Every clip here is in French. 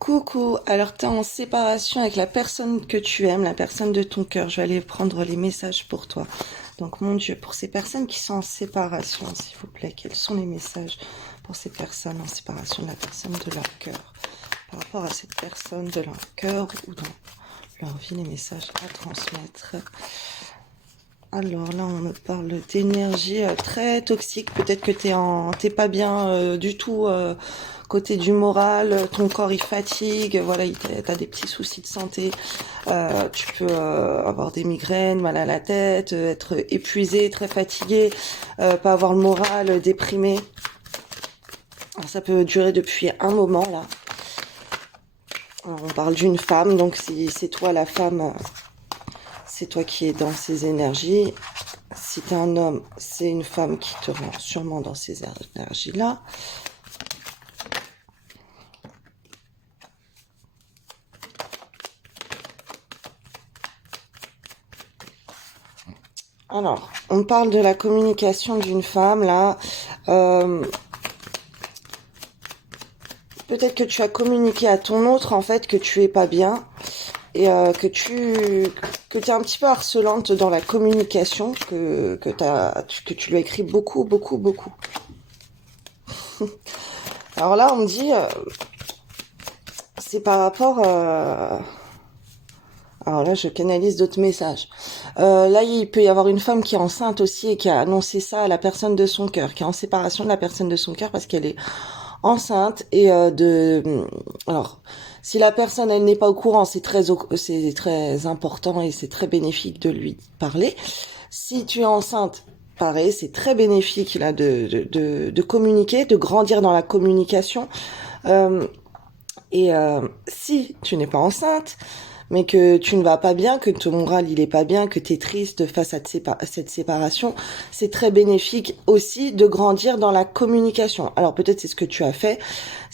Coucou, alors t'es en séparation avec la personne que tu aimes, la personne de ton cœur. Je vais aller prendre les messages pour toi. Donc mon Dieu, pour ces personnes qui sont en séparation, s'il vous plaît, quels sont les messages pour ces personnes en séparation de la personne de leur cœur? Par rapport à cette personne de leur cœur ou dans leur vie, les messages à transmettre. Alors là, on me parle d'énergie très toxique. Peut-être que t'es pas bien du tout côté du moral. Ton corps il fatigue. Voilà, t'as des petits soucis de santé. Tu peux avoir des migraines, mal à la tête, être épuisé, très fatigué, pas avoir le moral, déprimé. Alors, ça peut durer depuis un moment là. Alors, on parle d'une femme, donc si c'est toi la femme, c'est toi qui es dans ces énergies. Si t'es un homme, c'est une femme qui te rend sûrement dans ces énergies-là. Alors, on parle de la communication d'une femme, là. Peut-être que tu as communiqué à ton autre, en fait, que tu es pas bien. Et que t'es un petit peu harcelante dans la communication, que tu lui as écrit beaucoup, beaucoup, beaucoup. Alors là, on me dit, c'est par rapport... alors là, je canalise d'autres messages. Là, il peut y avoir une femme qui est enceinte aussi et qui a annoncé ça à la personne de son cœur, qui est en séparation de la personne de son cœur parce qu'elle est enceinte et alors, si la personne elle n'est pas au courant, c'est très important et c'est très bénéfique de lui parler. Si tu es enceinte, pareil, c'est très bénéfique là de communiquer, de grandir dans la communication. Euh, Si tu n'es pas enceinte, mais que tu ne vas pas bien, que ton moral il est pas bien, que tu es triste face à cette séparation, c'est très bénéfique aussi de grandir dans la communication. Alors peut-être c'est ce que tu as fait,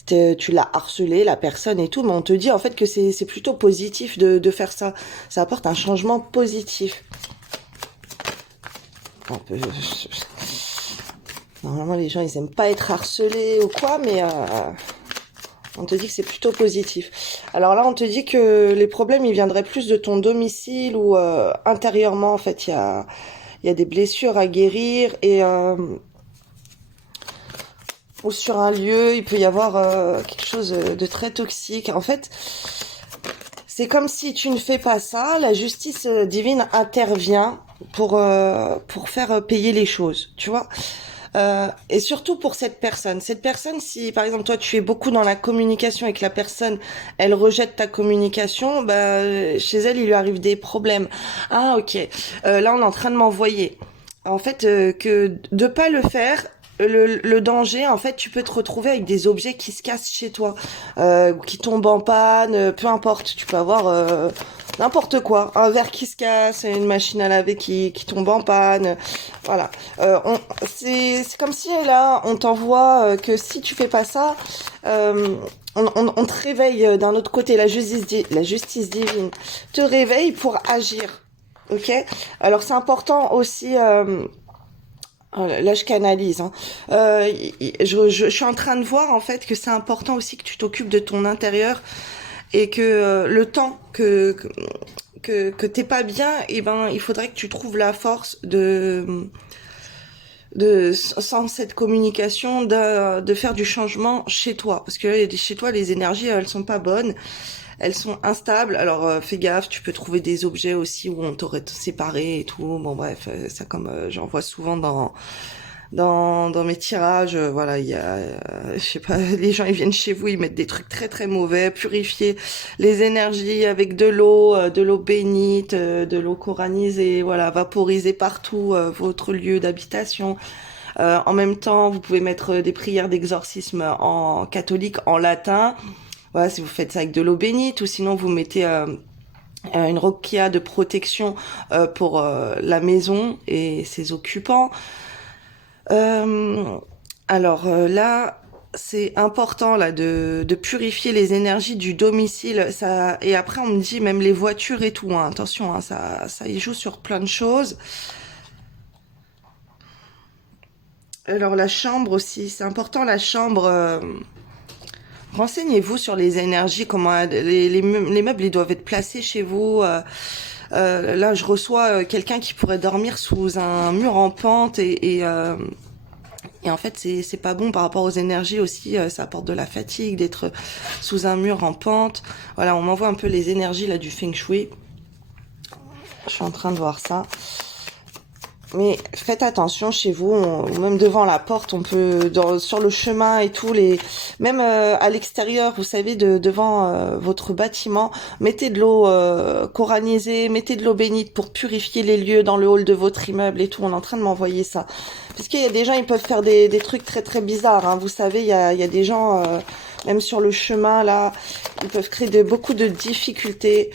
tu l'as harcelé, la personne et tout, mais on te dit en fait que c'est plutôt positif de faire ça. Ça apporte un changement positif. Un peu... Normalement les gens ils aiment pas être harcelés ou quoi, mais... On te dit que c'est plutôt positif. Alors là, on te dit que les problèmes, ils viendraient plus de ton domicile ou intérieurement, en fait, il y a des blessures à guérir et ou sur un lieu, il peut y avoir quelque chose de très toxique. En fait, c'est comme si tu ne fais pas ça, la justice divine intervient pour faire payer les choses, tu vois. Et surtout pour cette personne. Cette personne, si par exemple toi tu es beaucoup dans la communication et que la personne elle rejette ta communication, bah chez elle il lui arrive des problèmes. Ah ok. Là on est en train de m'envoyer. En fait que de pas le faire. Le danger, en fait, tu peux te retrouver avec des objets qui se cassent chez toi, qui tombent en panne, peu importe. Tu peux avoir n'importe quoi, un verre qui se casse, une machine à laver qui tombe en panne, voilà. C'est comme si là, on t'envoie que si tu fais pas ça, on te réveille d'un autre côté, la justice divine te réveille pour agir, ok? Alors c'est important aussi. Oh là, je canalise. Hein. Je suis en train de voir en fait que c'est important aussi que tu t'occupes de ton intérieur et que le temps que t'es pas bien, et ben il faudrait que tu trouves la force de sans cette communication de faire du changement chez toi parce que là, chez toi les énergies elles sont pas bonnes, elles sont instables. Alors fais gaffe, tu peux trouver des objets aussi où on t'aurait séparé et tout. Bon bref, ça comme j'en vois souvent dans mes tirages, voilà, il y a, je sais pas, les gens ils viennent chez vous, ils mettent des trucs très très mauvais, purifier les énergies avec de l'eau bénite, de l'eau coranisée, voilà, vaporiser partout votre lieu d'habitation. En même temps, vous pouvez mettre des prières d'exorcisme en catholique, en latin. Voilà, si vous faites ça avec de l'eau bénite, ou sinon vous mettez une roquia de protection pour la maison et ses occupants. Euh, là, c'est important là de purifier les énergies du domicile. Ça, et après on me dit même les voitures et tout. Hein, attention, hein, ça y joue sur plein de choses. Alors la chambre aussi, c'est important la chambre. Renseignez-vous sur les énergies, comment les meubles ils doivent être placés chez vous. Là, je reçois quelqu'un qui pourrait dormir sous un mur en pente et en fait, c'est pas bon par rapport aux énergies aussi. Ça apporte de la fatigue d'être sous un mur en pente. Voilà, on m'envoie un peu les énergies là du Feng Shui. Je suis en train de voir ça. Mais faites attention chez vous, même devant la porte, on peut, sur le chemin et tout, même à l'extérieur, vous savez, devant votre bâtiment, mettez de l'eau coranisée, mettez de l'eau bénite pour purifier les lieux dans le hall de votre immeuble et tout. On est en train de m'envoyer ça. Parce qu'il y a des gens, ils peuvent faire des trucs très très bizarres. Hein. Vous savez, il y a des gens, même sur le chemin, là, ils peuvent créer beaucoup de difficultés.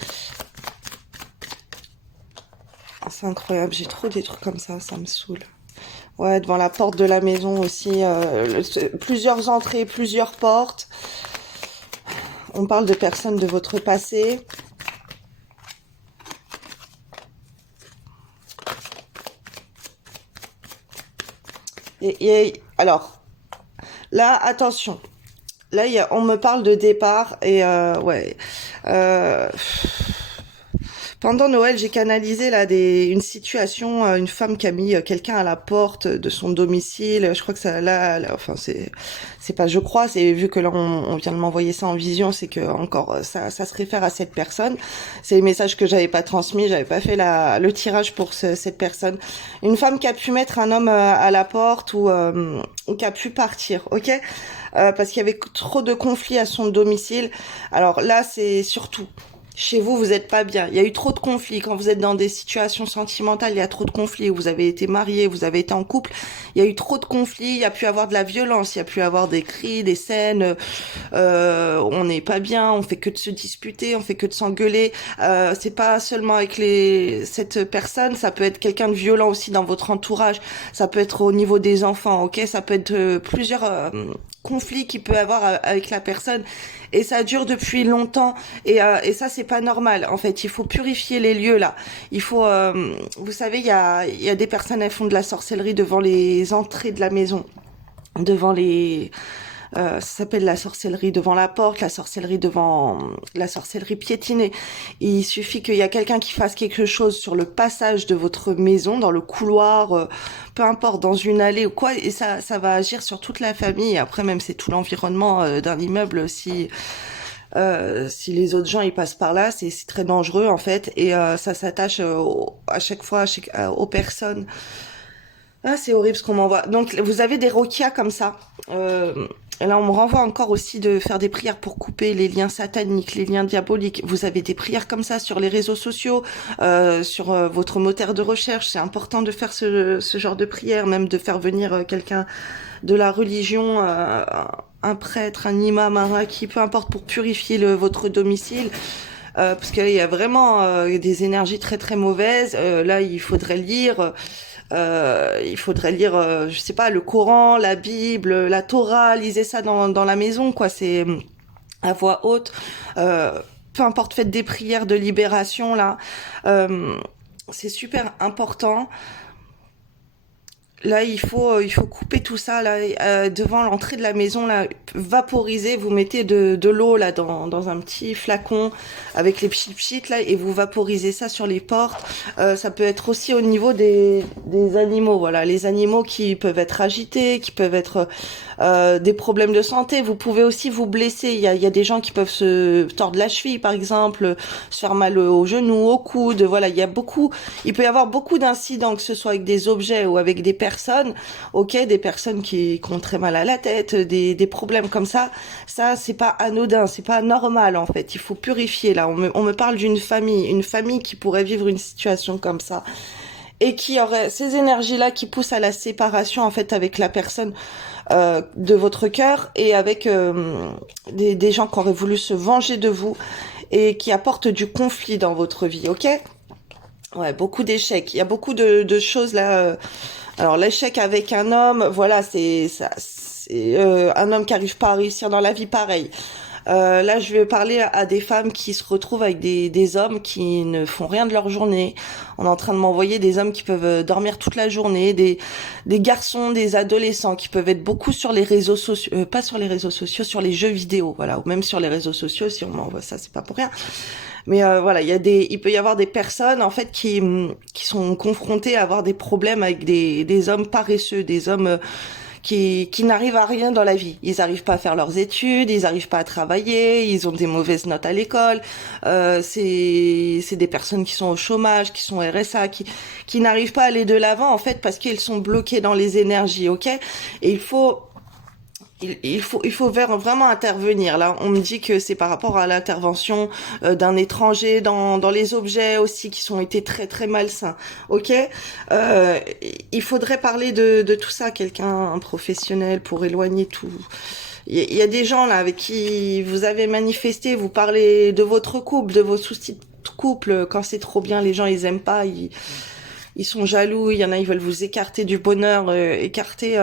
C'est incroyable, j'ai trop des trucs comme ça me saoule. Ouais, devant la porte de la maison aussi, plusieurs entrées, plusieurs portes. On parle de personnes de votre passé. Alors, là, attention. Là, on me parle de départ et ouais. Pendant Noël, j'ai canalisé là une situation, une femme qui a mis quelqu'un à la porte de son domicile. Je crois que ça, enfin c'est pas, je crois, c'est vu que là on vient de m'envoyer ça en vision, c'est que encore ça se réfère à cette personne. C'est les messages que j'avais pas transmis, j'avais pas fait le tirage pour cette personne. Une femme qui a pu mettre un homme à la porte ou qui a pu partir, ok. Parce qu'il y avait trop de conflits à son domicile. Alors là, c'est surtout chez vous, vous n'êtes pas bien. Il y a eu trop de conflits. Quand vous êtes dans des situations sentimentales, il y a trop de conflits. Vous avez été marié, vous avez été en couple. Il y a eu trop de conflits. Il y a pu avoir de la violence. Il y a pu avoir des cris, des scènes. On n'est pas bien. On fait que de se disputer. On fait que de s'engueuler. C'est pas seulement avec cette personne. Ça peut être quelqu'un de violent aussi dans votre entourage. Ça peut être au niveau des enfants. Ok, ça peut être plusieurs conflits qu'il peut avoir avec la personne. Et ça dure depuis longtemps et ça c'est pas normal. En fait, il faut purifier les lieux là. Il faut, vous savez, il y a des personnes, elles font de la sorcellerie devant les entrées de la maison, devant ça s'appelle la sorcellerie devant la porte, la sorcellerie piétinée. Il suffit qu'il y a quelqu'un qui fasse quelque chose sur le passage de votre maison, dans le couloir, peu importe, dans une allée ou quoi, et ça va agir sur toute la famille. Et après, même, c'est tout l'environnement d'un immeuble. Si les autres gens ils passent par là, c'est très dangereux en fait, et ça s'attache à chaque fois aux personnes. Ah, c'est horrible ce qu'on m'envoie. Donc, vous avez des roquias comme ça. Là, on me renvoie encore aussi de faire des prières pour couper les liens sataniques, les liens diaboliques. Vous avez des prières comme ça sur les réseaux sociaux, sur votre moteur de recherche. C'est important de faire ce genre de prière, même de faire venir quelqu'un de la religion, un prêtre, un imam, un raki, peu importe, pour purifier votre domicile. Parce qu'il y a vraiment des énergies très très mauvaises. Là, il faudrait lire... je sais pas, le Coran, la Bible, la Torah, lisez ça dans la maison, quoi. C'est à voix haute. Peu importe, faites des prières de libération, là. C'est super important. Là, il faut couper tout ça là devant l'entrée de la maison là, vaporiser. Vous mettez de l'eau là dans un petit flacon avec les pchit là et vous vaporisez ça sur les portes. Ça peut être aussi au niveau des animaux. Voilà, les animaux qui peuvent être agités, qui peuvent être des problèmes de santé. Vous pouvez aussi vous blesser. Il y a des gens qui peuvent se tordre la cheville par exemple, se faire mal au genou, au coude. Voilà, il peut y avoir beaucoup d'incidents, que ce soit avec des objets ou avec des personnes, ok, des personnes qui ont très mal à la tête, des problèmes comme ça c'est pas anodin, c'est pas normal en fait, il faut purifier là, on me parle d'une une famille qui pourrait vivre une situation comme ça, et qui aurait ces énergies-là qui poussent à la séparation en fait avec la personne de votre cœur, et avec des gens qui auraient voulu se venger de vous, et qui apportent du conflit dans votre vie, ok? Ouais, beaucoup d'échecs, il y a beaucoup de choses là... Alors l'échec avec un homme, voilà, c'est ça, c'est un homme qui arrive pas à réussir dans la vie, pareil. Là, je vais parler à des femmes qui se retrouvent avec des hommes qui ne font rien de leur journée. On est en train de m'envoyer des hommes qui peuvent dormir toute la journée, des garçons, des adolescents qui peuvent être beaucoup sur les réseaux sociaux, pas sur les réseaux sociaux, sur les jeux vidéo, voilà, ou même sur les réseaux sociaux, si on m'envoie ça, c'est pas pour rien. Mais voilà, il peut y avoir des personnes en fait qui sont confrontées à avoir des problèmes avec des hommes paresseux, des hommes qui n'arrivent à rien dans la vie. Ils n'arrivent pas à faire leurs études, ils n'arrivent pas à travailler, ils ont des mauvaises notes à l'école. C'est des personnes qui sont au chômage, qui sont RSA, qui n'arrivent pas à aller de l'avant en fait parce qu'ils sont bloqués dans les énergies, ok? Et il faut vraiment intervenir. Là, on me dit que c'est par rapport à l'intervention d'un étranger dans les objets aussi qui sont été très très malsains. Ok, il faudrait parler de tout ça à quelqu'un, un professionnel, pour éloigner tout. Il y a des gens là avec qui vous avez manifesté, vous parlez de votre couple, de vos soucis de couple. Quand c'est trop bien, les gens ils aiment pas. Ils sont jaloux, il y en a ils veulent vous écarter du bonheur, écarter.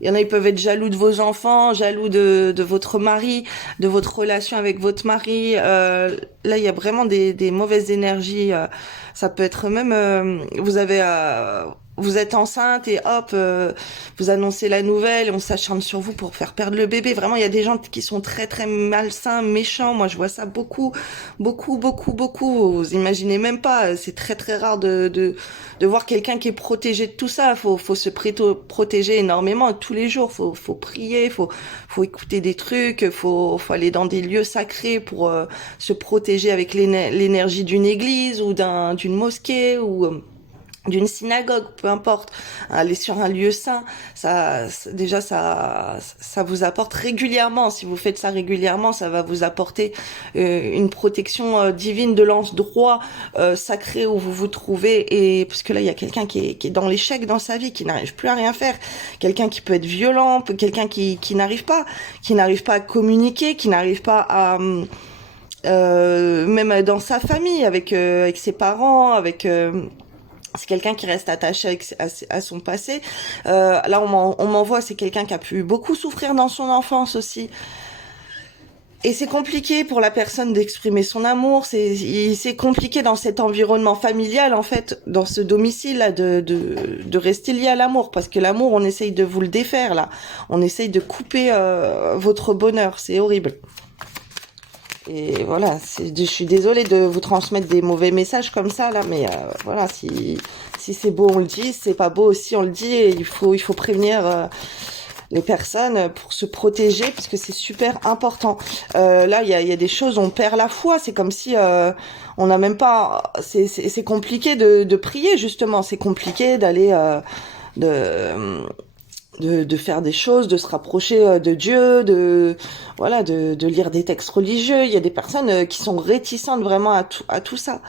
Il y en a ils peuvent être jaloux de vos enfants, jaloux de votre mari, de votre relation avec votre mari. Là il y a vraiment des mauvaises énergies. Ça peut être même vous êtes enceinte et hop, vous annoncez la nouvelle, on s'acharne sur vous pour faire perdre le bébé. Vraiment, il y a des gens qui sont très très malsains, méchants. Moi, je vois ça beaucoup, beaucoup, beaucoup, beaucoup. Vous imaginez même pas. C'est très très rare de voir quelqu'un qui est protégé de tout ça. Faut se protéger énormément tous les jours. Faut prier, faut écouter des trucs, faut aller dans des lieux sacrés pour se protéger avec l'énergie d'une église ou d'une mosquée ou d'une synagogue, peu importe, aller sur un lieu saint, déjà ça vous apporte régulièrement. Si vous faites ça régulièrement, ça va vous apporter une protection divine de l'endroit sacré où vous vous trouvez. Et parce que là, il y a quelqu'un qui est dans l'échec dans sa vie, qui n'arrive plus à rien faire, quelqu'un qui peut être violent, quelqu'un qui n'arrive pas à communiquer, qui n'arrive pas à même dans sa famille, avec ses parents, avec c'est quelqu'un qui reste attaché à son passé. Là, on m'envoie, c'est quelqu'un qui a pu beaucoup souffrir dans son enfance aussi. Et c'est compliqué pour la personne d'exprimer son amour. C'est compliqué dans cet environnement familial, en fait, dans ce domicile-là, de rester lié à l'amour. Parce que l'amour, on essaye de vous le défaire, là. On essaye de couper votre bonheur. C'est horrible. Et voilà, je suis désolée de vous transmettre des mauvais messages comme ça là, mais voilà, si c'est beau on le dit, si c'est pas beau aussi on le dit, et il faut prévenir les personnes pour se protéger parce que c'est super important. Là il y a des choses, on perd la foi, c'est comme si on n'a même pas, c'est compliqué de prier justement, c'est compliqué d'aller de faire des choses, de se rapprocher de Dieu, de lire des textes religieux. Il y a des personnes qui sont réticentes vraiment à tout ça.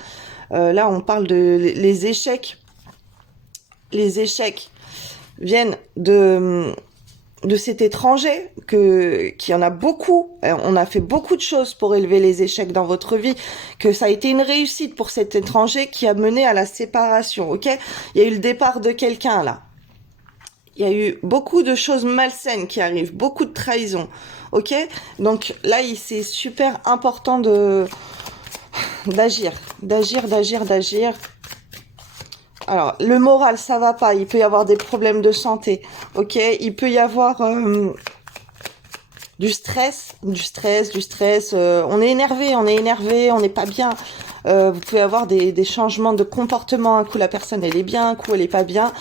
Là, on parle de les échecs. Les échecs viennent de cet étranger qui en a beaucoup. On a fait beaucoup de choses pour élever les échecs dans votre vie, que ça a été une réussite pour cet étranger qui a mené à la séparation. Ok, il y a eu le départ de quelqu'un là. Il y a eu beaucoup de choses malsaines qui arrivent, beaucoup de trahison, ok? Donc là, c'est super important d'agir. Alors, le moral, ça va pas. Il peut y avoir des problèmes de santé, ok? Il peut y avoir du stress. On est énervé, on n'est pas bien. Vous pouvez avoir des changements de comportement. Un coup, la personne, elle est bien, un coup, elle est pas bien.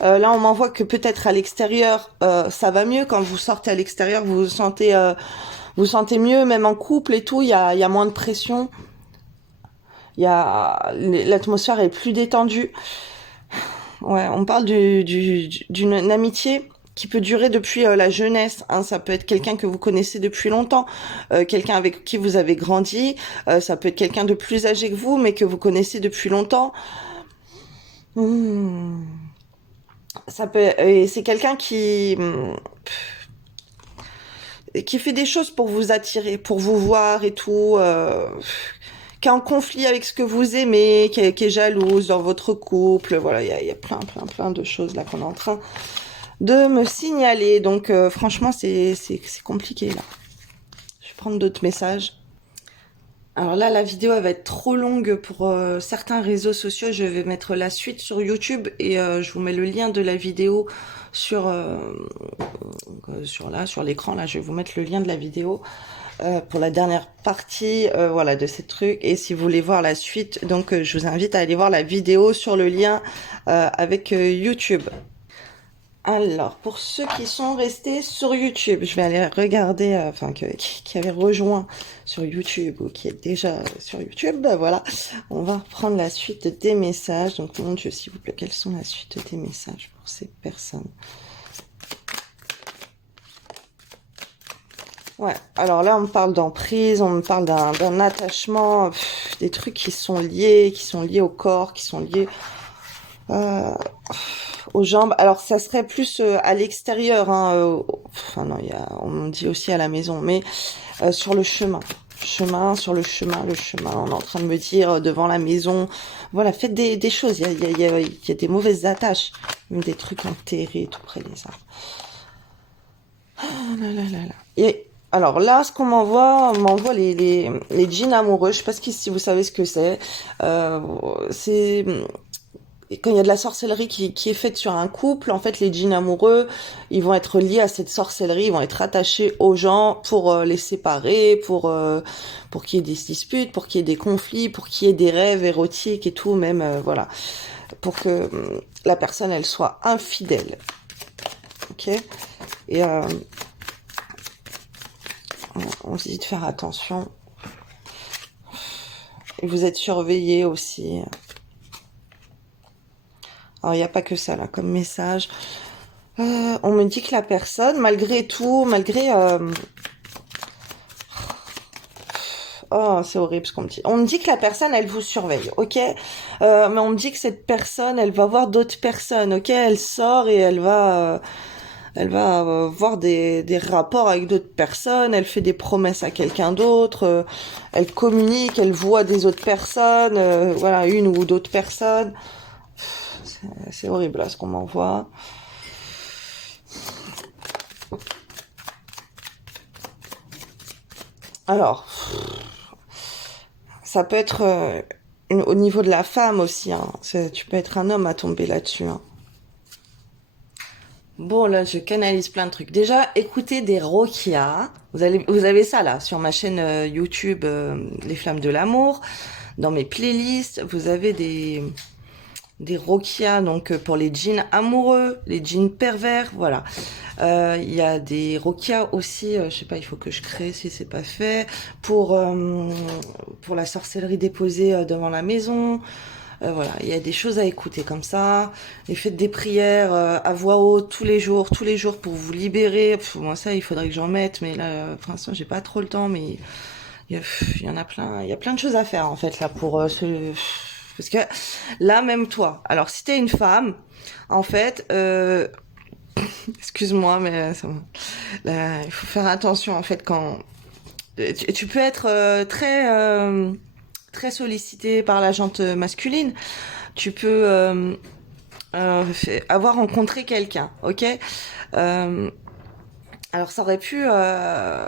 Là, on m'envoie que peut-être à l'extérieur, ça va mieux. Quand vous sortez à l'extérieur, vous vous sentez mieux, même en couple et tout. Il y a moins de pression. L'atmosphère est plus détendue. Ouais, on parle d'une amitié qui peut durer depuis la jeunesse, hein. Ça peut être quelqu'un que vous connaissez depuis longtemps, quelqu'un avec qui vous avez grandi, ça peut être quelqu'un de plus âgé que vous, mais que vous connaissez depuis longtemps. Et c'est quelqu'un qui fait des choses pour vous attirer, pour vous voir et tout, qui est en conflit avec ce que vous aimez, qui est jalouse dans votre couple. Voilà, il y a plein de choses là qu'on est en train de me signaler. Donc franchement, c'est compliqué là. Je vais prendre d'autres messages. Alors là, la vidéo elle va être trop longue pour certains réseaux sociaux. Je vais mettre la suite sur YouTube et je vous mets le lien de la vidéo sur sur l'écran. Là, je vais vous mettre le lien de la vidéo pour la dernière partie, voilà, de ces trucs. Et si vous voulez voir la suite, donc je vous invite à aller voir la vidéo sur le lien avec YouTube. Alors, pour ceux qui sont restés sur YouTube, je vais aller regarder, qui avaient rejoint sur YouTube ou qui est déjà sur YouTube, bah voilà, on va reprendre la suite des messages. Donc, mon Dieu, s'il vous plaît, quelles sont la suite des messages pour ces personnes? Ouais, alors là, on me parle d'emprise, on me parle d'un attachement, des trucs qui sont liés au corps, qui sont liés aux jambes. Alors ça serait plus à l'extérieur, hein, enfin non, on me dit aussi à la maison, mais sur le chemin. Sur le chemin, on est en train de me dire devant la maison, voilà, faites des choses, il y a des mauvaises attaches, même des trucs enterrés tout près des arbres. Ah là là là là. Et alors là, ce qu'on m'envoie, on m'envoie les djinns amoureux, je sais pas si vous savez ce que c'est. C'est quand il y a de la sorcellerie qui est faite sur un couple, en fait, les djinns amoureux, ils vont être liés à cette sorcellerie, ils vont être attachés aux gens pour les séparer, pour qu'il y ait des disputes, pour qu'il y ait des conflits, pour qu'il y ait des rêves érotiques et tout, même, voilà, pour que la personne, elle soit infidèle. Ok? Et on se dit de faire attention. Et vous êtes surveillés aussi. Alors, il n'y a pas que ça, là, comme message. On me dit que la personne, malgré tout, oh, c'est horrible ce qu'on me dit. On me dit que la personne, elle vous surveille, ok? Mais on me dit que cette personne, elle va voir d'autres personnes, ok? Elle sort et elle va voir des rapports avec d'autres personnes, elle fait des promesses à quelqu'un d'autre, elle communique, elle voit des autres personnes, voilà, une ou d'autres personnes. C'est horrible là ce qu'on m'envoie. Alors, ça peut être au niveau de la femme aussi, hein. Tu peux être un homme à tomber là-dessus, hein. Bon, là, je canalise plein de trucs. Déjà, écoutez des Rokia. Vous avez ça, là, sur ma chaîne YouTube, Les Flammes de l'Amour. Dans mes playlists, vous avez des Rokia, donc pour les djinns amoureux, les djinns pervers, voilà. Il y a des Rokia aussi, je sais pas, il faut que je crée si c'est pas fait, pour la sorcellerie déposée devant la maison. Voilà, il y a des choses à écouter comme ça. Et faites des prières à voix haute tous les jours pour vous libérer. Moi ça, il faudrait que j'en mette, mais là, pour l'instant, j'ai pas trop le temps. Mais il y en a plein. Il y a plein de choses à faire en fait là pour parce que là même toi. Alors si t'es une femme, en fait, excuse-moi, mais là, il faut faire attention en fait quand tu peux être très sollicité par la jante masculine. Tu peux avoir rencontré quelqu'un, ok? Alors ça aurait pu, je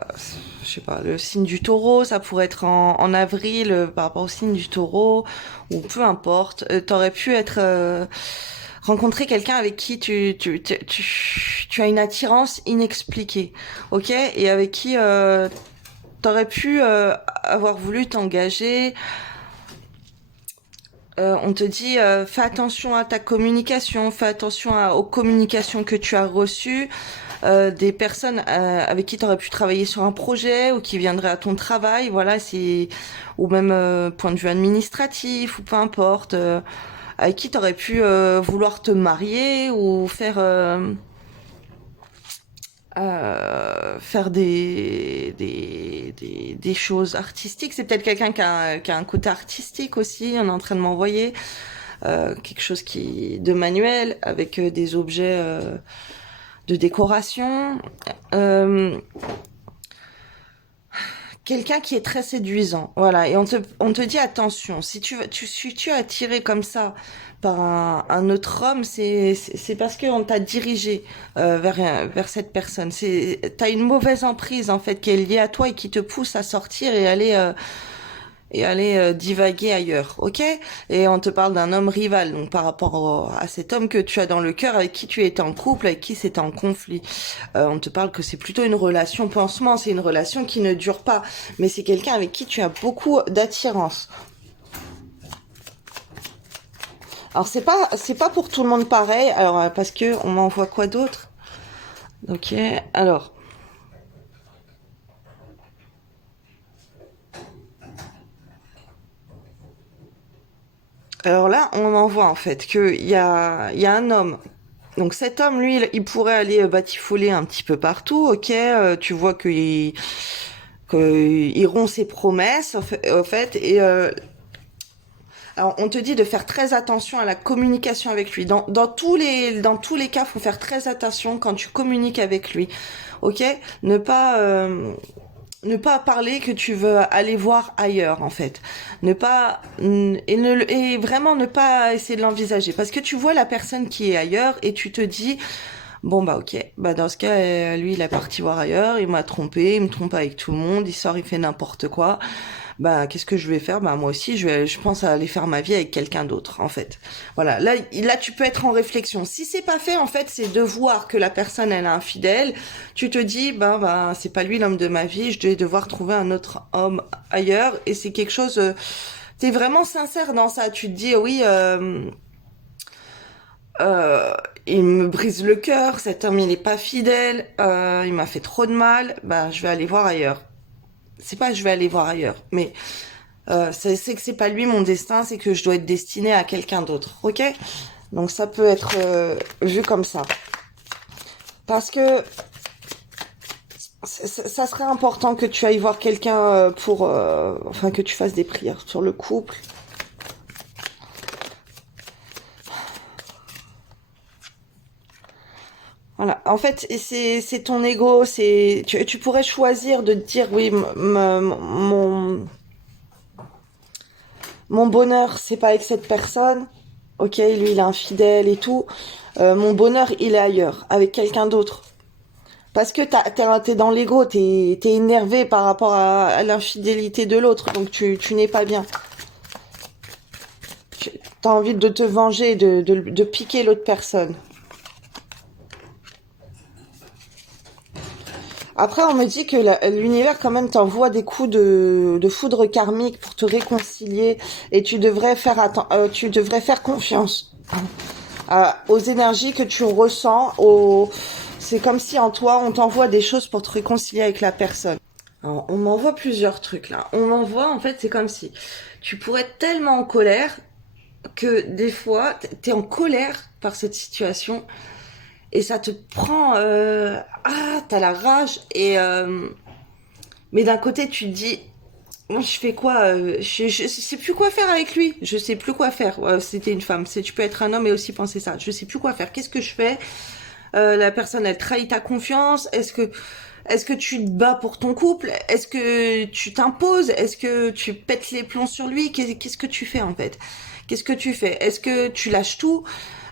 sais pas, le signe du taureau, ça pourrait être en avril par rapport au signe du taureau, ou peu importe. T'aurais pu être rencontrer quelqu'un avec qui tu as une attirance inexpliquée, ok? Et avec qui t'aurais pu avoir voulu t'engager. On te dit fais attention à ta communication, fais attention aux communications que tu as reçues, des personnes avec qui tu aurais pu travailler sur un projet ou qui viendraient à ton travail, voilà, c'est ou même point de vue administratif ou peu importe, avec qui tu aurais pu vouloir te marier ou faire des choses artistiques. C'est peut-être quelqu'un qui a un côté artistique aussi, on est en train de m'envoyer quelque chose de manuel avec des objets de décoration. quelqu'un qui est très séduisant. Voilà, et on te dit attention, si tu es attiré comme ça par un autre homme, c'est parce qu'on t'a dirigé vers cette personne. T'as une mauvaise emprise en fait qui est liée à toi et qui te pousse à sortir et aller divaguer ailleurs, ok? Et on te parle d'un homme rival, donc par rapport à cet homme que tu as dans le cœur, avec qui tu étais en couple, avec qui c'était en conflit. On te parle que c'est plutôt une relation pansement, c'est une relation qui ne dure pas, mais c'est quelqu'un avec qui tu as beaucoup d'attirance. Alors c'est pas pour tout le monde pareil, alors parce que on m'envoie quoi d'autre? Ok, alors. Alors là, on m'envoie en fait il y a un homme. Donc cet homme, lui, il pourrait aller batifoler un petit peu partout, ok. Tu vois qu'il rompt ses promesses, au fait. Et alors, on te dit de faire très attention à la communication avec lui. Dans tous les cas, faut faire très attention quand tu communiques avec lui, ok. Ne pas ne pas parler que tu veux aller voir ailleurs en fait, ne pas et vraiment ne pas essayer de l'envisager parce que tu vois la personne qui est ailleurs et tu te dis bon bah ok, bah dans ce cas lui il est parti voir ailleurs, il m'a trompé, il me trompe avec tout le monde, il sort, il fait n'importe quoi. Bah qu'est-ce que je vais faire? Bah moi aussi je pense à aller faire ma vie avec quelqu'un d'autre en fait. Voilà, là tu peux être en réflexion. Si c'est pas fait en fait, c'est de voir que la personne elle est infidèle. Tu te dis bah c'est pas lui l'homme de ma vie, je vais devoir trouver un autre homme ailleurs et c'est quelque chose t'es vraiment sincère dans ça. Tu te dis oui euh, il me brise le cœur, cet homme il est pas fidèle, il m'a fait trop de mal, bah je vais aller voir ailleurs. C'est pas je vais aller voir ailleurs, mais c'est que c'est pas lui mon destin, c'est que je dois être destinée à quelqu'un d'autre, ok? Donc ça peut être vu comme ça. Parce que ça serait important que tu ailles voir quelqu'un enfin que tu fasses des prières sur le couple. Voilà. En fait, c'est ton ego. Tu pourrais choisir de te dire oui, mon bonheur, c'est pas avec cette personne. Ok, lui, il est infidèle et tout. Mon bonheur, il est ailleurs, avec quelqu'un d'autre. Parce que t'es dans l'ego, t'es énervé par rapport à l'infidélité de l'autre, donc tu n'es pas bien. T'as envie de te venger, de piquer l'autre personne. Après, on me dit que l'univers quand même t'envoie des coups de foudre karmique pour te réconcilier et tu devrais faire confiance aux énergies que tu ressens. C'est comme si en toi, on t'envoie des choses pour te réconcilier avec la personne. Alors, on m'envoie plusieurs trucs là. On m'envoie, en fait, c'est comme si tu pourrais être tellement en colère que des fois, t'es en colère par cette situation et ça te prend t'as la rage et mais d'un côté tu te dis je fais quoi je sais plus quoi faire avec lui, je sais plus quoi faire. C'était une femme, tu peux être un homme et aussi penser ça, je sais plus quoi faire, qu'est-ce que je fais? La personne elle trahit ta confiance, est-ce que tu te bats pour ton couple, est-ce que tu t'imposes, est-ce que tu pètes les plombs sur lui, qu'est-ce que tu fais en fait? Qu'est-ce que tu fais? Est-ce que tu lâches tout?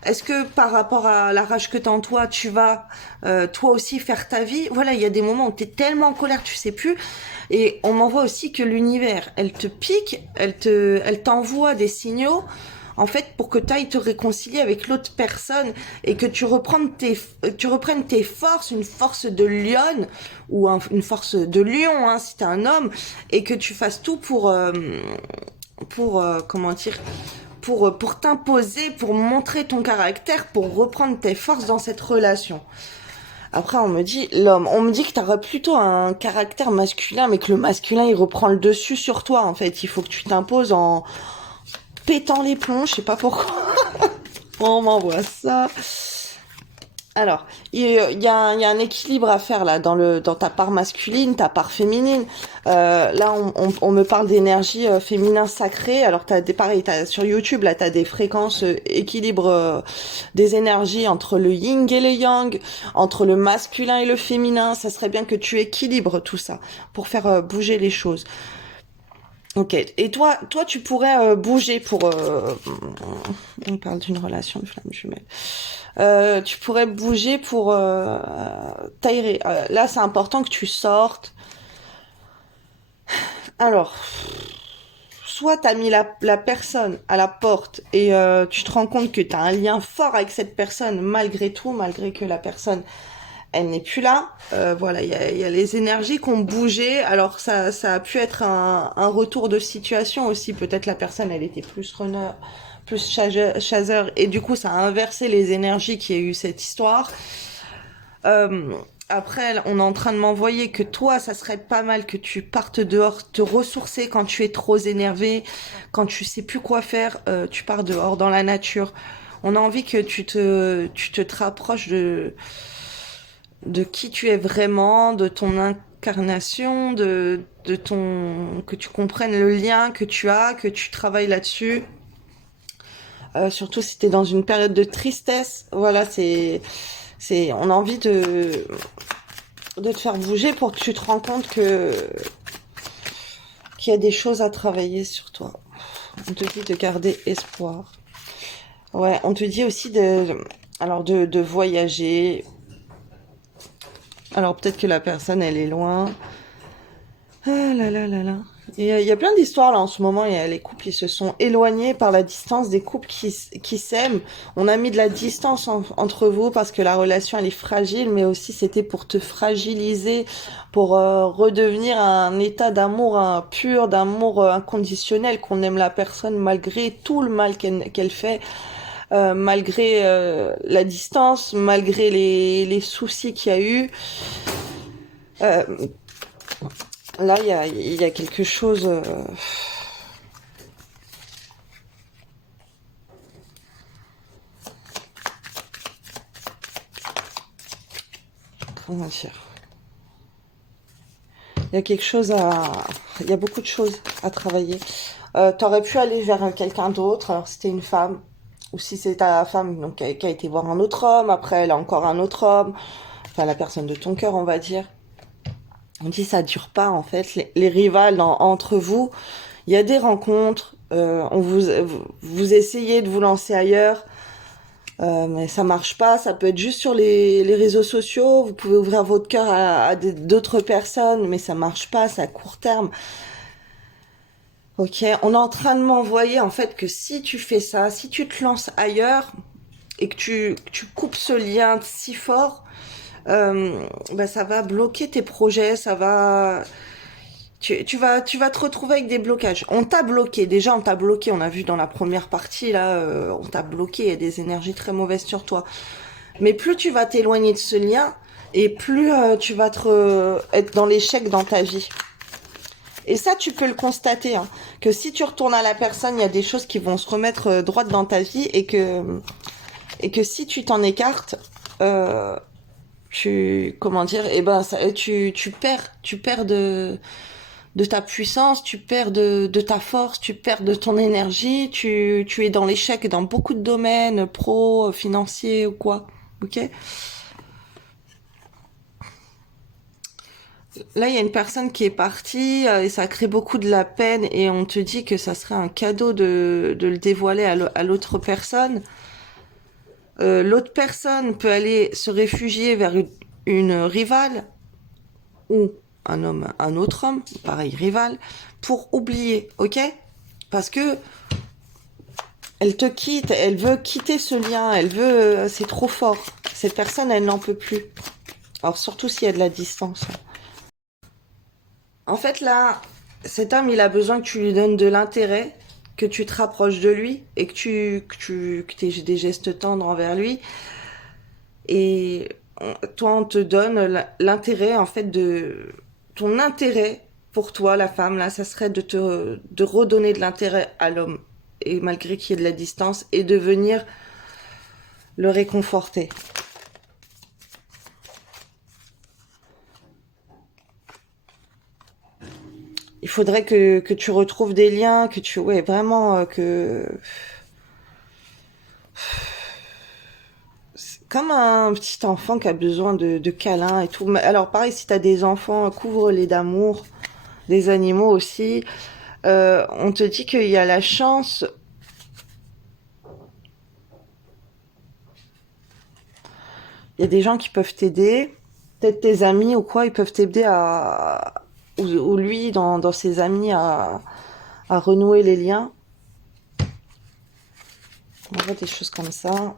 Est-ce que par rapport à la rage que t'as en toi, tu vas toi aussi faire ta vie? Voilà, il y a des moments où t'es tellement en colère, tu sais plus. Et on m'envoie aussi que l'univers, elle te pique, elle t'envoie des signaux, en fait, pour que t'ailles te réconcilier avec l'autre personne et que tu reprennes tes forces, une force de lionne ou une force de lion, hein, si t'es un homme, et que tu fasses tout comment dire, pour t'imposer, pour montrer ton caractère, pour reprendre tes forces dans cette relation. Après, on me dit que t'aurais plutôt un caractère masculin, mais que le masculin, il reprend le dessus sur toi, en fait. Il faut que tu t'imposes en pétant les plombs, je sais pas pourquoi. On m'envoie ça. Alors, il y a un équilibre à faire là dans ta part masculine, ta part féminine. Là, on me parle d'énergie féminin sacrée. Alors, pareil, sur YouTube, là, t'as des fréquences équilibre des énergies entre le yin et le yang, entre le masculin et le féminin. Ça serait bien que tu équilibres tout ça pour faire bouger les choses. Ok. Et toi, tu pourrais bouger pour. On parle d'une relation de flamme jumelle. Tu pourrais bouger pour t'aérer. Là, c'est important que tu sortes. Alors, soit t'as mis la personne à la porte et tu te rends compte que t'as un lien fort avec cette personne malgré tout, malgré que la personne elle n'est plus là. Voilà, il y a les énergies qui ont bougé. Alors ça a pu être un retour de situation aussi. Peut-être la personne, elle était plus runner, plus chasseur, et du coup ça a inversé les énergies qui a eu cette histoire. Euh, Après, on est en train de m'envoyer que toi, ça serait pas mal que tu partes dehors, te ressourcer quand tu es trop énervé, quand tu sais plus quoi faire, tu pars dehors dans la nature. On a envie que tu te rapproches de qui tu es vraiment, de ton incarnation, que tu comprennes le lien que tu as, que tu travailles là-dessus. Surtout si tu es dans une période de tristesse, voilà, on a envie de te faire bouger pour que tu te rends compte qu'il y a des choses à travailler sur toi. On te dit de garder espoir. Ouais, on te dit aussi de voyager. Alors peut-être que la personne, elle est loin. Ah là là là là. Et il y a plein d'histoires là en ce moment. Il y a les couples, ils se sont éloignés par la distance, des couples qui s'aiment. On a mis de la distance entre vous parce que la relation elle est fragile, mais aussi c'était pour te fragiliser, pour redevenir un état d'amour pur, d'amour inconditionnel, qu'on aime la personne malgré tout le mal qu'elle fait. Malgré la distance, malgré les soucis qu'il y a eu. Euh, Là, il y a quelque chose. Comment dire? Il y a quelque chose à. Il y a beaucoup de choses à travailler. T'aurais pu aller vers quelqu'un d'autre, alors si c'était une femme, ou si c'est ta femme donc, qui a été voir un autre homme, après elle a encore un autre homme, enfin la personne de ton cœur, on va dire. On dit ça dure pas en fait. Les rivales entre vous, il y a des rencontres, vous essayez de vous lancer ailleurs. Mais ça marche pas, ça peut être juste sur les réseaux sociaux, vous pouvez ouvrir votre cœur à d'autres personnes, mais ça marche pas, c'est à court terme. Ok, on est en train de m'envoyer en fait que si tu fais ça, si tu te lances ailleurs et que tu coupes ce lien si fort, bah ça va bloquer tes projets, ça va... tu vas te retrouver avec des blocages. On t'a bloqué, déjà on t'a bloqué, on a vu dans la première partie là, on t'a bloqué, il y a des énergies très mauvaises sur toi. Mais plus tu vas t'éloigner de ce lien, et plus tu vas être dans l'échec dans ta vie. Et ça, tu peux le constater, hein, que si tu retournes à la personne, il y a des choses qui vont se remettre droite dans ta vie et que si tu t'en écartes, euh, comment dire, eh ben, tu perds de ta puissance, tu perds de ta force, tu perds de ton énergie, tu es dans l'échec dans beaucoup de domaines, pro, financiers ou quoi. Ok? Là, il y a une personne qui est partie et ça crée beaucoup de la peine et on te dit que ça serait un cadeau de le dévoiler à l'autre personne. L'autre personne peut aller se réfugier vers une rivale ou un autre homme, pareil, rival, pour oublier, ok? Parce que elle te quitte, elle veut quitter ce lien, elle veut, c'est trop fort. Cette personne, elle n'en peut plus. Alors surtout s'il y a de la distance. En fait, là, cet homme, il a besoin que tu lui donnes de l'intérêt, que tu te rapproches de lui et que aies des gestes tendres envers lui. Et toi, on te donne l'intérêt, en fait, ton intérêt pour toi, la femme, là, ça serait de redonner de l'intérêt à l'homme. Et malgré qu'il y ait de la distance, et de venir le réconforter. il faudrait que tu retrouves des liens, que tu, ouais, vraiment, c'est comme un petit enfant qui a besoin de câlins et tout. Alors pareil, si t'as des enfants, couvre-les d'amour, des animaux aussi. On te dit qu'il y a la chance. Il y a des gens qui peuvent t'aider, peut-être tes amis ou quoi, ils peuvent t'aider à, ou lui dans ses amis à renouer les liens. On voit des choses comme ça.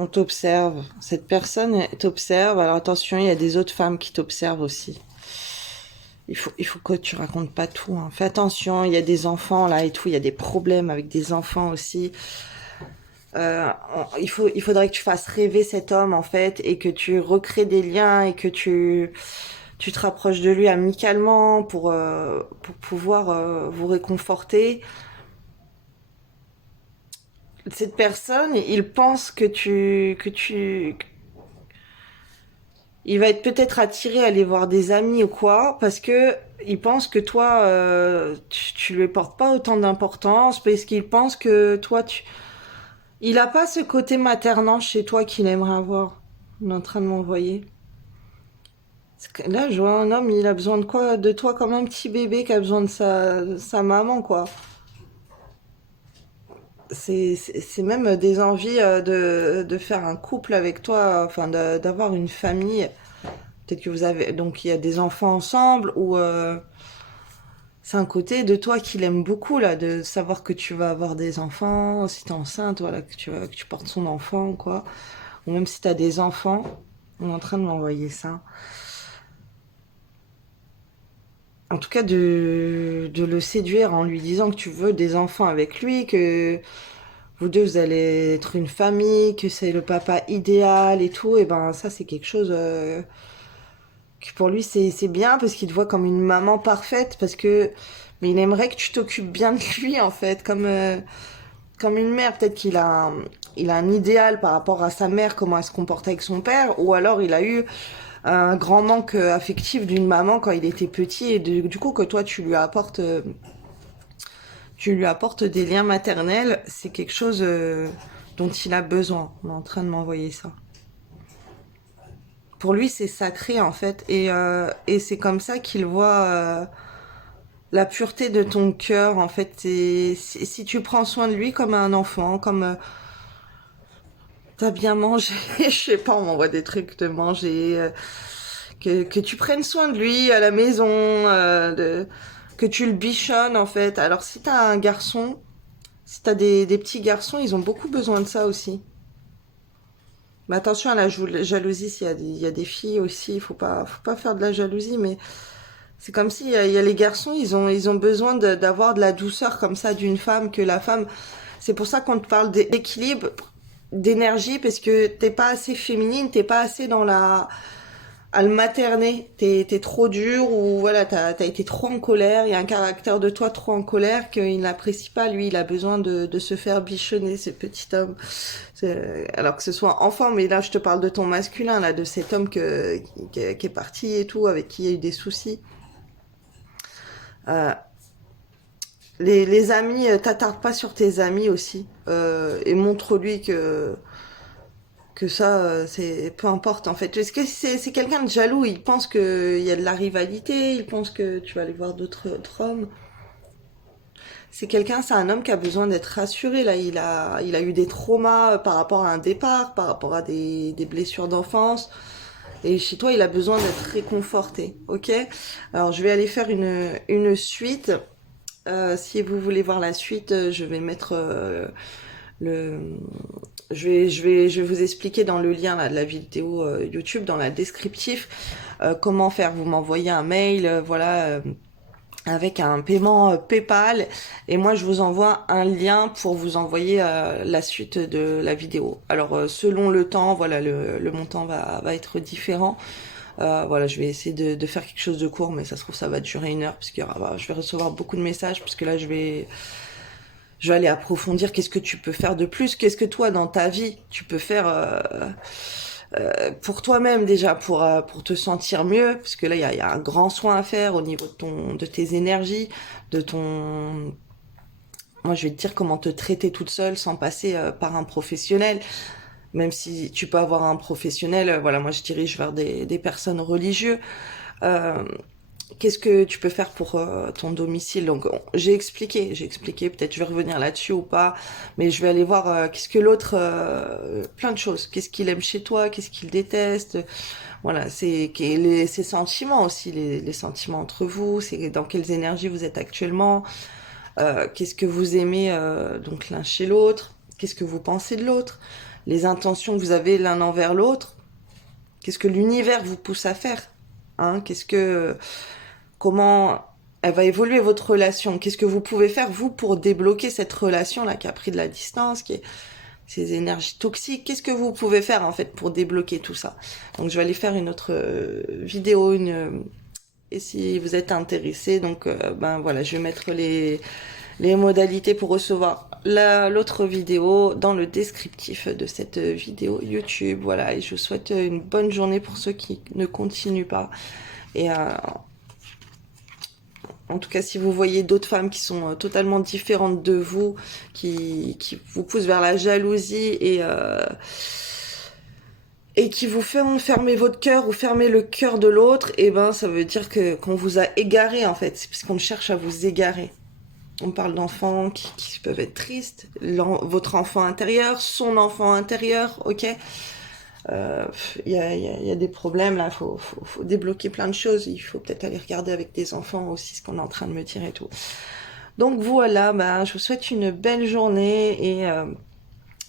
On t'observe. Cette personne t'observe. Alors attention, il y a des autres femmes qui t'observent aussi. Il faut que tu racontes pas tout, hein. Fais attention, il y a des enfants là et tout. Il y a des problèmes avec des enfants aussi. Il faudrait que tu fasses rêver cet homme en fait et que tu recrées des liens et que tu te rapproches de lui amicalement pour pouvoir vous réconforter. Cette personne, il pense il va être peut-être attiré à aller voir des amis ou quoi, parce que il pense que toi, tu lui portes pas autant d'importance, parce qu'il pense que toi, il a pas ce côté maternant chez toi qu'il aimerait avoir. On est en train de m'envoyer. Là, je vois un homme, il a besoin de quoi? De toi comme un petit bébé qui a besoin de sa maman, quoi. C'est même des envies de faire un couple avec toi, enfin d'avoir une famille. Peut-être que vous avez, donc il y a des enfants ensemble ou c'est un côté de toi qu'il aime beaucoup là, de savoir que tu vas avoir des enfants, si t'es enceinte, voilà, que tu portes son enfant, quoi. Ou même si t'as des enfants, on est en train de m'envoyer ça. En tout cas, de le séduire en lui disant que tu veux des enfants avec lui, que vous deux, vous allez être une famille, que c'est le papa idéal et tout, et ben ça, c'est quelque chose que pour lui, c'est bien parce qu'il te voit comme une maman parfaite, parce que mais il aimerait que tu t'occupes bien de lui en fait, comme une mère. Peut-être il a un idéal par rapport à sa mère, comment elle se comporte avec son père, ou alors il a eu un grand manque affectif d'une maman quand il était petit, et du coup que toi tu lui apportes des liens maternels, c'est quelque chose dont il a besoin. On est en train de m'envoyer ça. Pour lui, c'est sacré en fait, et c'est comme ça qu'il voit la pureté de ton cœur en fait. Si tu prends soin de lui comme un enfant, comme t'as bien mangé, je sais pas, on m'envoie des trucs de manger, que tu prennes soin de lui à la maison, que tu le bichonnes en fait. Alors si t'as un garçon, si t'as des petits garçons, ils ont beaucoup besoin de ça aussi. Mais attention à la jalousie, il y a des filles aussi, faut pas faire de la jalousie, mais c'est comme si il y a les garçons, ils ont besoin d'avoir de la douceur comme ça d'une femme, que la femme, c'est pour ça qu'on te parle d'équilibre, d'énergie, parce que t'es pas assez féminine, t'es pas assez dans à le materner, t'es trop dur, ou voilà, t'as été trop en colère, il y a un caractère de toi trop en colère qu'il n'apprécie pas, lui, il a besoin de se faire bichonner, ce petit homme. Alors que ce soit enfant, mais là je te parle de ton masculin, là, de cet homme qui est parti et tout, avec qui il y a eu des soucis. Euh, les amis, t'attardes pas sur tes amis aussi, et montre-lui que ça, c'est peu importe en fait. Est-ce que c'est quelqu'un de jaloux? Il pense qu'il y a de la rivalité, il pense que tu vas aller voir d'autres hommes. C'est quelqu'un, c'est un homme qui a besoin d'être rassuré. Là, il a eu des traumas par rapport à un départ, par rapport à des blessures d'enfance. Et chez toi, il a besoin d'être réconforté. Ok? Alors, je vais aller faire une suite. Si vous voulez voir la suite, je vais mettre le, je vais vous expliquer dans le lien là, de la vidéo YouTube, dans la descriptif, comment faire. Vous m'envoyez un mail, voilà, avec un paiement PayPal, et moi je vous envoie un lien pour vous envoyer la suite de la vidéo. Alors selon le temps, voilà, le montant va être différent. Voilà, je vais essayer de faire quelque chose de court, mais ça se trouve ça va durer 1 heure, parce que je vais recevoir beaucoup de messages, parce que là je vais aller approfondir qu'est-ce que tu peux faire de plus, qu'est-ce que toi dans ta vie tu peux faire pour toi-même déjà, pour te sentir mieux, parce que là il y a un grand soin à faire au niveau de tes énergies, de ton... Moi je vais te dire comment te traiter toute seule sans passer par un professionnel. Même si tu peux avoir un professionnel, voilà, moi je dirige vers des personnes religieuses. Euh, Qu'est-ce que tu peux faire pour ton domicile? Donc j'ai expliqué, peut-être je vais revenir là-dessus ou pas, mais je vais aller voir qu'est-ce que l'autre, plein de choses. Qu'est-ce qu'il aime chez toi, qu'est-ce qu'il déteste. Voilà, ses sentiments aussi, les sentiments entre vous, c'est dans quelles énergies vous êtes actuellement, qu'est-ce que vous aimez donc l'un chez l'autre, qu'est-ce que vous pensez de l'autre, les intentions que vous avez l'un envers l'autre, qu'est-ce que l'univers vous pousse à faire, hein, comment elle va évoluer votre relation, qu'est-ce que vous pouvez faire vous pour débloquer cette relation là qui a pris de la distance, qui est ces énergies toxiques, qu'est-ce que vous pouvez faire en fait pour débloquer tout ça. Donc je vais aller faire une autre vidéo, et si vous êtes intéressé, donc ben voilà, je vais mettre les modalités pour recevoir l'autre vidéo dans le descriptif de cette vidéo YouTube. Voilà, et je vous souhaite une bonne journée pour ceux qui ne continuent pas. Et en tout cas, si vous voyez d'autres femmes qui sont totalement différentes de vous, qui vous poussent vers la jalousie et qui vous font fermer votre cœur ou fermer le cœur de l'autre, et ben ça veut dire que qu'on vous a égaré en fait, c'est parce qu'on cherche à vous égarer. On parle d'enfants qui peuvent être tristes, votre enfant intérieur, son enfant intérieur, ok. Il y a des problèmes là, faut débloquer plein de choses. Il faut peut-être aller regarder avec des enfants aussi ce qu'on est en train de me dire et tout. Donc voilà, ben, je vous souhaite une belle journée et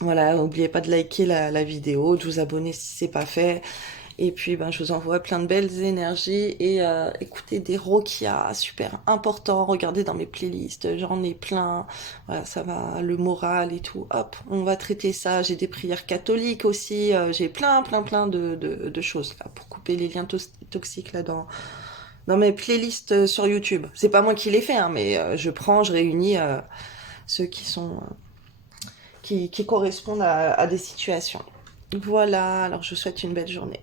voilà, n'oubliez pas de liker la vidéo, de vous abonner si c'est pas fait. Et puis, ben, je vous envoie plein de belles énergies et écoutez des Rokia, super important. Regardez dans mes playlists, j'en ai plein. Voilà, ça va, le moral et tout. Hop, on va traiter ça. J'ai des prières catholiques aussi. J'ai plein de choses là pour couper les liens toxiques là dans mes playlists sur YouTube. C'est pas moi qui les fais, hein, mais je réunis ceux qui sont qui correspondent à des situations. Voilà, alors je vous souhaite une belle journée.